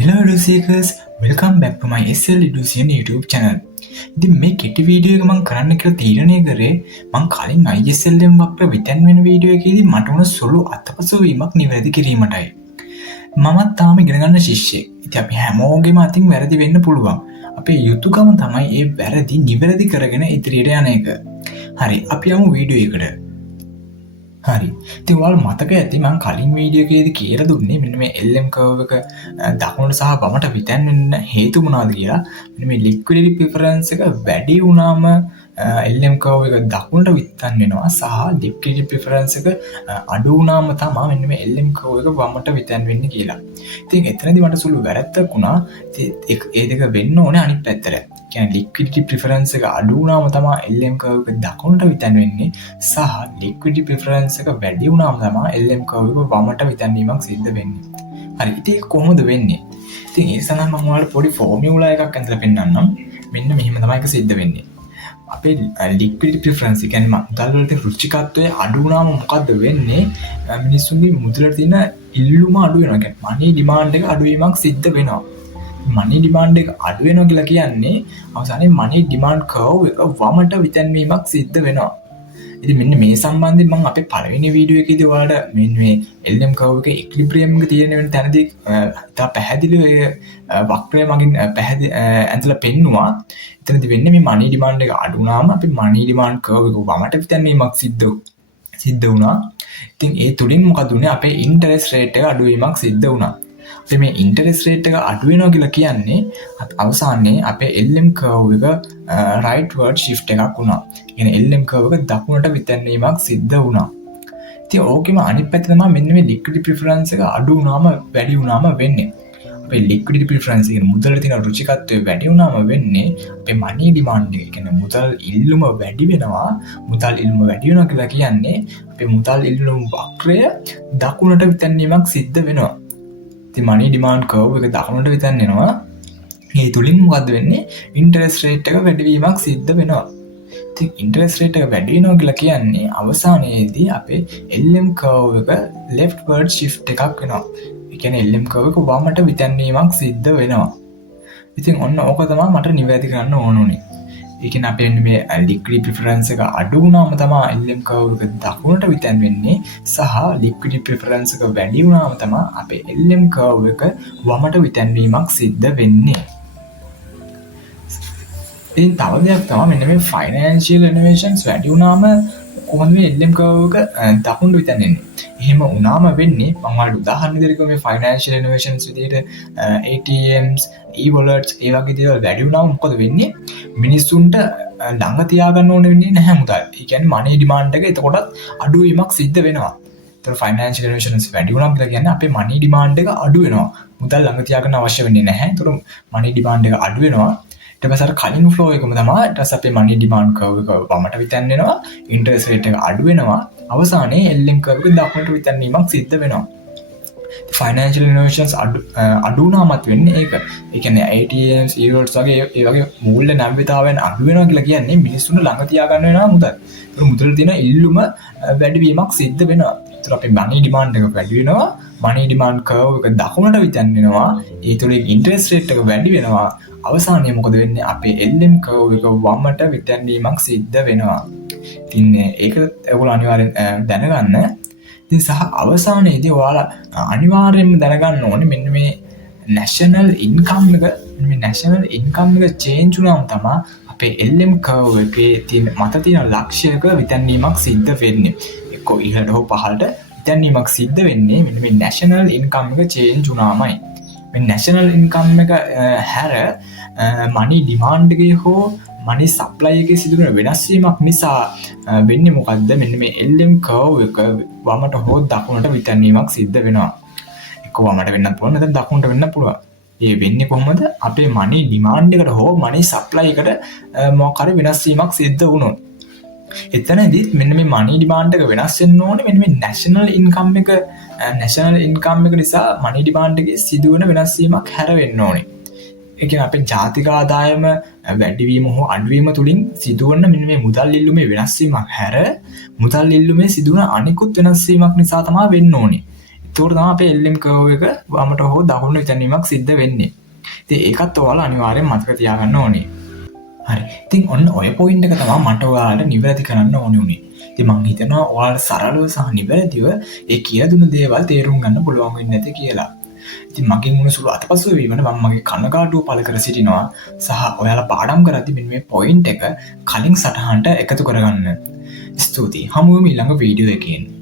Hello Eduseekers, welcome back to my SL Education YouTube channel. ඉතින් මේ කෙටි video එක මම කරන්න කියලා තීරණය කරේ මම කලින් ISLM වක්‍ර විතන් වෙන වීඩියෝ එකේදී මට වුණ සුළු අත්පසු වීමක් නිවැරදි කිරීමටයි. මමත් තාම ඉගෙන ගන්න ශිෂ්‍යෙක්. ඉතින් අපි හැමෝගෙම අතින් වැරදි වෙන්න පුළුවන්. අපේ යුතුයකම තමයි ඒ වැරදි නිවැරදි කරගෙන ඉදිරියට යන එක. හරි, අපි යමු වීඩියෝ එකට. හරි, ඉතින් ඔයාලා මතක ඇති මම කලින් වීඩියෝ එකේදී කියලා දුන්නේ මෙන්න මේ LM curve එක දකුණට සහ වමට විතන් වෙන්න හේතු මොනවද කියලා. මෙන්න මේ liquidity preference එක වැඩි වුණාම LM curve එක දකුණට විතන් වෙනවා සහ liquidity preference එක අඩු වුණාම තමයි මෙන්න මේ LM curve එක වමට විතන් වෙන්නේ කියලා. ඉතින් එතනදී මට සුළු වැරද්දක් වුණා. ඒ දෙක වෙන්න ඕනේ අනිත් පැත්තට. කියන්නේ liquidity preference එක අඩු වුණාම තමයි LM curve එක දකුණට විතන් වෙන්නේ සහ liquidity preference එක වැඩි වුණාම තමයි LM curve එක වමට විතන් වීමක් සිද්ධ වෙන්නේ. හරි, ඉතින් ඒක කොහොමද වෙන්නේ? ඉතින් ඒ සඳහා මම ඔයාලට පොඩි ෆෝමියුලා එකක් අඳලා පෙන්නන්නම්. මෙන්න මෙහෙම තමයි ඒක සිද්ධ වෙන්නේ. අපේ liquidity preference කියන්නේ මුදල් වලට රුචිකත්වය අඩු වුණාම මොකද්ද වෙන්නේ? මිනිස්සුන්ගේ මුදලට තියෙන ඉල්ලුම අඩු වෙනවා. කියන්නේ money demand එක අඩු වීමක් සිද්ධ වෙනවා. money demand එක අඩු වෙනවා කියලා කියන්නේ අවසානයේ money demand curve එක වමට විතන් වීමක් සිද්ධ වෙනවා. ඉතින් මෙන්න මේ සම්බන්ධයෙන් මම අපේ පළවෙනි වීඩියෝ එකේදී ඔයාලට මෙන්න මේ LM curve එකේ equilibrium එක තියෙන වෙන තැනදී ඉතා පැහැදිලිව ඒ වක්‍රය මගින් ඇඳලා පෙන්නුවා. එතනදී වෙන්නේ මේ money demand එක අඩු වුණාම අපි money demand curve එක වමට විතන් වීමක් සිද්ධ වුණා. ඉතින් ඒ තුලින් මොකද උනේ? අපේ interest rate එක අඩු වීමක් සිද්ධ වුණා. අපේ මේ interest rate එක අඩු වෙනවා කියලා කියන්නේ අවසානයේ අපේ LM curve එක rightward shift එකක් වුණා. කියන්නේ LM curve එක දකුණට විතන් වීමක් සිද්ධ වුණා. ඉතින් ඕකෙම අනිත් පැත්ත තමයි මෙන්න මේ liquidity preference එක අඩු වුණාම වැඩි වුණාම වෙන්නේ. අපේ liquidity preference කියන්නේ මුදලට තියෙන රුචිකත්වය වැඩි වුණාම වෙන්නේ අපේ money demand එක. කියන්නේ මුදල් ඉල්ලුම වැඩි වෙනවා. මුදල් ඉල්ලුම වැඩි වෙනවා කියලා කියන්නේ අපේ මුදල් ඉල්ලුම වක්‍රය දකුණට විතන් වීමක් සිද්ධ වෙනවා. ඉතින් money demand curve එක දකුණට විතන් වෙනවා. ඒ තුලින් මොකද්ද වෙන්නේ? interest rate එක වැඩි වීමක් සිද්ධ වෙනවා. ඉතින් interest rate එක වැඩි වෙනවා කියලා කියන්නේ අවසානයේදී අපේ LM curve එක leftward shift එකක් වෙනවා. ඒ කියන්නේ LM curve එක වමට විතන් වීමක් සිද්ධ වෙනවා. ඉතින් ඔන්න ඕක තමයි මට නිවැරදි කරන්න ඕනුනේ. ඒ කියන්නේ අපේ මේ liquidity preference එක අඩු වුණාම තමයි LM curve එක දකුණට විතන් වෙන්නේ සහ liquidity preference එක වැඩි වුණාම තමයි අපේ LM curve එක වමට විතන් වීමක් සිද්ධ වෙන්නේ. ඉතින් තව දෙයක් තමයි මෙන්න මේ financial innovations වැඩි වුණාම කොහොමද මේ LM curve එක දකුණට විතන් වෙන්නේ? එහෙම වුණාම වෙන්නේ මම ඔයාලට උදාහරණ විදිහට මේ financial innovations විදිහට ATMs, e-wallets ඒ වගේ දේවල් වැඩි වුණාම මොකද වෙන්නේ? මිනිස්සුන්ට ළඟ තියාගන්න ඕනේ වෙන්නේ නැහැ මුදල්. ඒ කියන්නේ money demand එක එතකොටත් අඩු වීමක් සිද්ධ වෙනවා. ඒතර financial innovations වැඩි වුණාම කියලා කියන්නේ අපේ money demand එක අඩු වෙනවා. මුදල් ළඟ තියාගන්න අවශ්‍ය වෙන්නේ නැහැ. ඒතර money demand එක අඩු වෙනවා. ඊට පස්සේ අර කලින් ෆ්ලෝ එකම තමයි ඊට පස්සේ අපේ money demand curve එක වමට විතන් වෙනවා, interest rate එක අඩු වෙනවා, අවසානයේ LM curve එක දකුණට විතන් වීමක් සිද්ධ වෙනවා. financial innovations අඩු වුණාමත් වෙන්නේ ඒක. ඒ කියන්නේ ATMs, e-wallets වගේ ඒ වගේ මූල්‍ය නම්‍යතාවයන් අඩු වෙනවා කියලා කියන්නේ මිනිස්සුන්ට ළඟ තියාගන්න වෙනවා මුදල්. ඒක මුදල් තියෙන ඉල්ලුම වැඩි වීමක් සිද්ධ වෙනවා. ඒතර අපේ money demand එක වැඩි වෙනවා, money demand curve එක දකුණට විතන් වෙනවා, ඒ තුලින් interest rate එක වැඩි වෙනවා. අවසානයේ මොකද වෙන්නේ? අපේ LM curve එක වමට විතන් වීමක් සිද්ධ වෙනවා. ඉතින් ඒක ඔයගොල්ලෝ අනිවාර්යෙන් දැනගන්න. ඉතින් සහ අවසානයේදී ඔයාලා අනිවාර්යයෙන්ම දැනගන්න ඕනේ මෙන්න මේ national income එක change වුණාම තමයි අපේ LM curve එකේ තියෙන මත තියෙන ලක්ෂයක විතන් වීමක් සිද්ධ වෙන්නේ. එක්ක ඉහළට හෝ පහළට විතන් වීමක් සිද්ධ වෙන්නේ මෙන්න මේ national income එක change වුණාමයි. මේ national income එක හැර money demand එකේ හෝ money supply එකේ සිදුවන වෙනස් වීමක් නිසා වෙන්නේ මොකද්ද? මෙන්න මේ LM curve එක වමට හෝ දකුණට විතන් වීමක් සිද්ධ වෙනවා. එක්ක වමට වෙන්නත් පුළුවන් නැත්නම් දකුණට වෙන්න පුළුවන්. ඒ වෙන්නේ කොහොමද? අපේ money demand එකට හෝ money supply එකට මොකක් හරි වෙනස් වීමක් සිද්ධ වුණොත්. එතනදී මෙන්න මේ money demand එක වෙනස් වෙන්න ඕනේ මෙන්න මේ national income එක නිසා money demand එකේ සිදුවන වෙනස් වීමක් හැර වෙන්න ඕනේ. ඒ කියන්නේ අපේ ජාතික ආදායම වැඩිවීම හෝ අඩුවීම තුලින් සිදුවන මෙන්න මේ මුදල් ඉල්ලුමේ වෙනස් වීමක් හැර මුදල් ඉල්ලුමේ සිදුවන අනිකුත් වෙනස් වීමක් නිසා තමයි වෙන්න ඕනේ. එතකොට තමයි අපේ LM curve එක වමට හෝ දකුණට යැනීමක් සිද්ධ වෙන්නේ. ඉතින් ඒකත් ඔයාලා අනිවාර්යෙන් මතක තියාගන්න ඕනේ. හරි. ඉතින් ඔන්න ඔය පොයින්ට් එක තමයි මට ඔයාලට නිවැරදි කරන්න ඕනේ උනේ. ඉතින් මං හිතනවා ඔයාලට සරලව සහ නිවැරදිව ඒ කියලා දුන්න දේවල් තේරුම් ගන්න පුළුවන් වෙන්නේ නැති කියලා. ඉතින් මගෙන් වුණ සුළු අතපසු වීමට මම මගේ කනගාටුව පළ කර සිටිනවා සහ ඔයාලා පාඩම් කරද්දී මෙන්න මේ පොයින්ට් එක කලින් සටහනට එකතු කරගන්න. ස්තුතියි. හමු වෙමු ඊළඟ වීඩියෝ එකකින්.